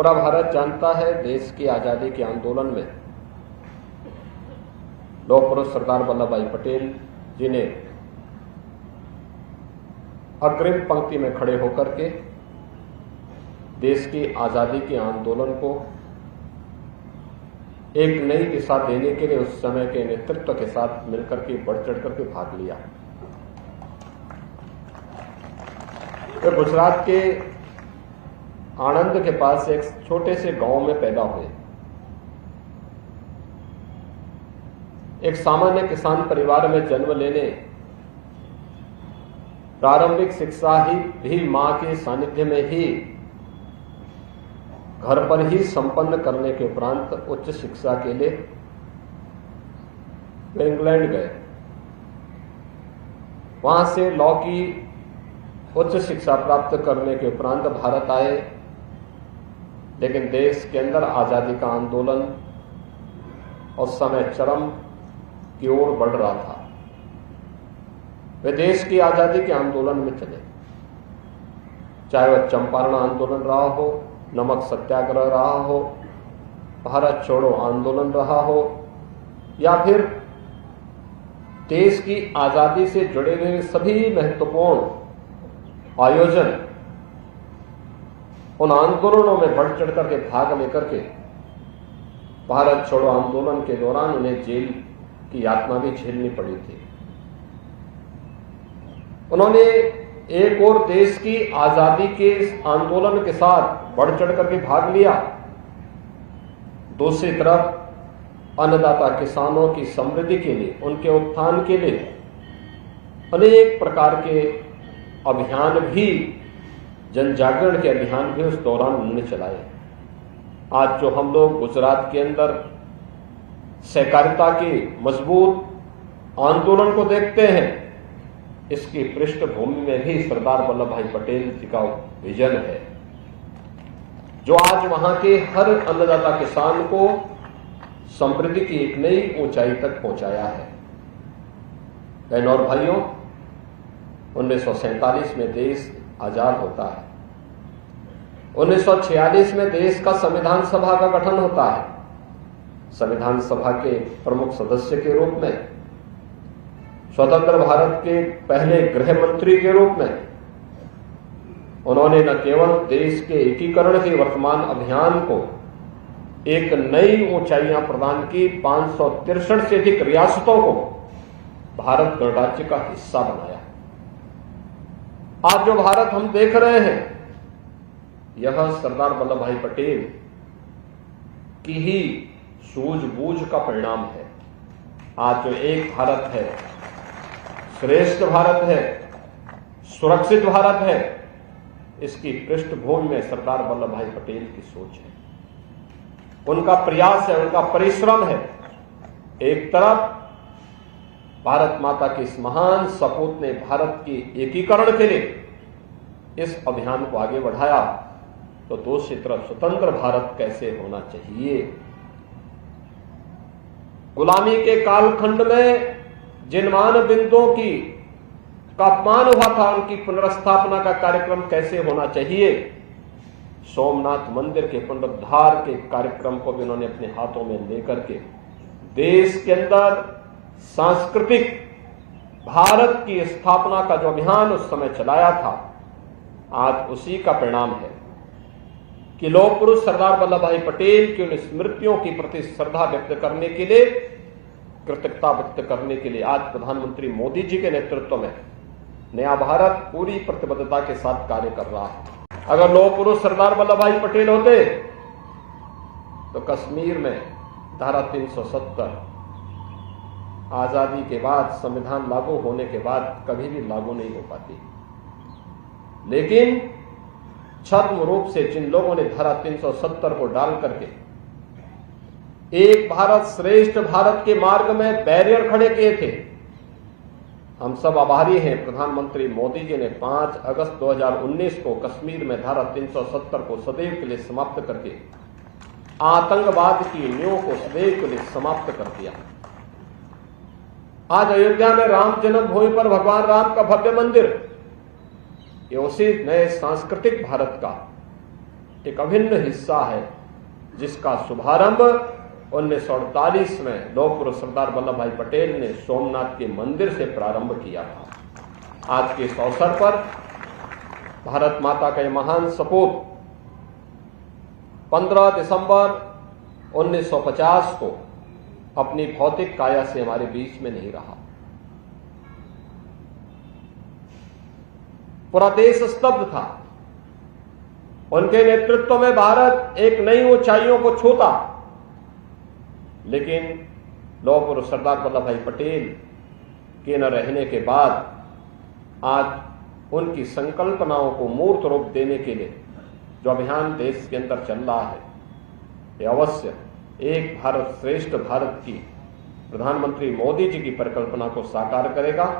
पूरा भारत जानता है देश की आजादी के आंदोलन में लौह पुरुष सरदार वल्लभ भाई पटेल जी ने अग्रिम पंक्ति में खड़े होकर के देश की आजादी के आंदोलन को एक नई दिशा देने के लिए उस समय के नेतृत्व के साथ मिलकर के बढ़ चढ़ करके भाग लिया। वे गुजरात के आणंद के पास एक छोटे से गांव में पैदा हुए। एक सामान्य किसान परिवार में जन्म लेने, प्रारंभिक शिक्षा ही भी मां के सानिध्य में ही घर पर ही संपन्न करने के उपरांत उच्च शिक्षा के लिए वे इंग्लैंड गए। वहां से लॉ की उच्च शिक्षा प्राप्त करने के उपरांत भारत आए, लेकिन देश के अंदर आजादी का आंदोलन उस समय चरम की ओर बढ़ रहा था। वे देश की आजादी के आंदोलन में चले, चाहे वह चंपारण आंदोलन रहा हो, नमक सत्याग्रह रहा हो, भारत छोड़ो आंदोलन रहा हो, या फिर देश की आजादी से जुड़े हुए सभी महत्वपूर्ण आयोजन, उन आंदोलनों में बढ़ चढ़ करके भाग लेकर के भारत छोड़ो आंदोलन के दौरान उन्हें जेल की यातना भी झेलनी पड़ी थी। उन्होंने एक और देश की आजादी के इस आंदोलन के साथ बढ़ चढ़ करके भाग लिया, दूसरी तरफ अन्नदाता किसानों की समृद्धि के लिए, उनके उत्थान के लिए अनेक प्रकार के अभियान भी, जन जागरण के अभियान भी उस दौरान उन्होंने चलाए। आज जो हम लोग गुजरात के अंदर सहकारिता के मजबूत आंदोलन को देखते हैं, इसकी पृष्ठभूमि में भी सरदार वल्लभ भाई पटेल जी का विजन है, जो आज वहां के हर अन्नदाता किसान को समृद्धि की एक नई ऊंचाई तक पहुंचाया है। बहनों और भाइयों, 1947 में देश आजाद होता है। 1946 में देश का संविधान सभा का गठन होता है। संविधान सभा के प्रमुख सदस्य के रूप में, स्वतंत्र भारत के पहले गृह मंत्री के रूप में उन्होंने न केवल देश के एकीकरण के वर्तमान अभियान को एक नई ऊंचाइयां प्रदान की, 563 से अधिक रियासतों को भारत गणराज्य का हिस्सा बनाया। आज जो भारत हम देख रहे हैं, यह सरदार वल्लभ भाई पटेल की ही सूझबूझ का परिणाम है। आज जो एक भारत है, श्रेष्ठ भारत है, सुरक्षित भारत है, इसकी पृष्ठभूमि में सरदार वल्लभ भाई पटेल की सोच है, उनका प्रयास है, उनका परिश्रम है। एक तरफ भारत माता के इस महान सपूत ने भारत के एकीकरण के लिए इस अभियान को आगे बढ़ाया, तो दूसरी तरफ स्वतंत्र भारत कैसे होना चाहिए। गुलामी के कालखंड में जिन मान बिंदुओं की का अपमान हुआ था, उनकी पुनर्स्थापना का कार्यक्रम कैसे होना चाहिए। सोमनाथ मंदिर के पुनरुद्धार के कार्यक्रम को भी उन्होंने अपने हाथों में लेकर के देश के अंदर सांस्कृतिक भारत की स्थापना का जो अभियान उस समय चलाया था, आज उसी का परिणाम है कि लौह पुरुष सरदार वल्लभ भाई पटेल की उन स्मृतियों के प्रति श्रद्धा व्यक्त करने के लिए, कृतज्ञता व्यक्त करने के लिए आज प्रधानमंत्री मोदी जी के नेतृत्व में नया भारत पूरी प्रतिबद्धता के साथ कार्य कर रहा है। अगर लौह पुरुष सरदार वल्लभ भाई पटेल होते तो कश्मीर में धारा 370 आजादी के बाद, संविधान लागू होने के बाद कभी भी लागू नहीं हो पाती। लेकिन छद्म रूप से जिन लोगों ने धारा 370 को डाल करके एक भारत श्रेष्ठ भारत के मार्ग में बैरियर खड़े किए थे, हम सब आभारी हैं। प्रधानमंत्री मोदी जी ने 5 अगस्त 2019 को कश्मीर में धारा 370 को सदैव के लिए समाप्त करके आतंकवाद की नींव को सदैव के लिए समाप्त कर दिया। आज अयोध्या में राम जन्मभूमि पर भगवान राम का भव्य मंदिर, ये उसी नए सांस्कृतिक भारत का एक अभिन्न हिस्सा है, जिसका शुभारंभ 1948 में लौह पुरुष सरदार वल्लभ भाई पटेल ने सोमनाथ के मंदिर से प्रारंभ किया था। आज के इस अवसर पर भारत माता का यह महान सपूत 15 दिसंबर 1950 को अपनी भौतिक काया से हमारे बीच में नहीं रहा। पूरा देश स्तब्ध था। उनके नेतृत्व में भारत एक नई ऊंचाइयों को छूता, लेकिन लौह पुरुष सरदार वल्लभ भाई पटेल के न रहने के बाद आज उनकी संकल्पनाओं को मूर्त रूप देने के लिए जो अभियान देश के अंदर चल रहा है, यह अवश्य एक भारत श्रेष्ठ भारत की प्रधानमंत्री मोदी जी की परिकल्पना को साकार करेगा।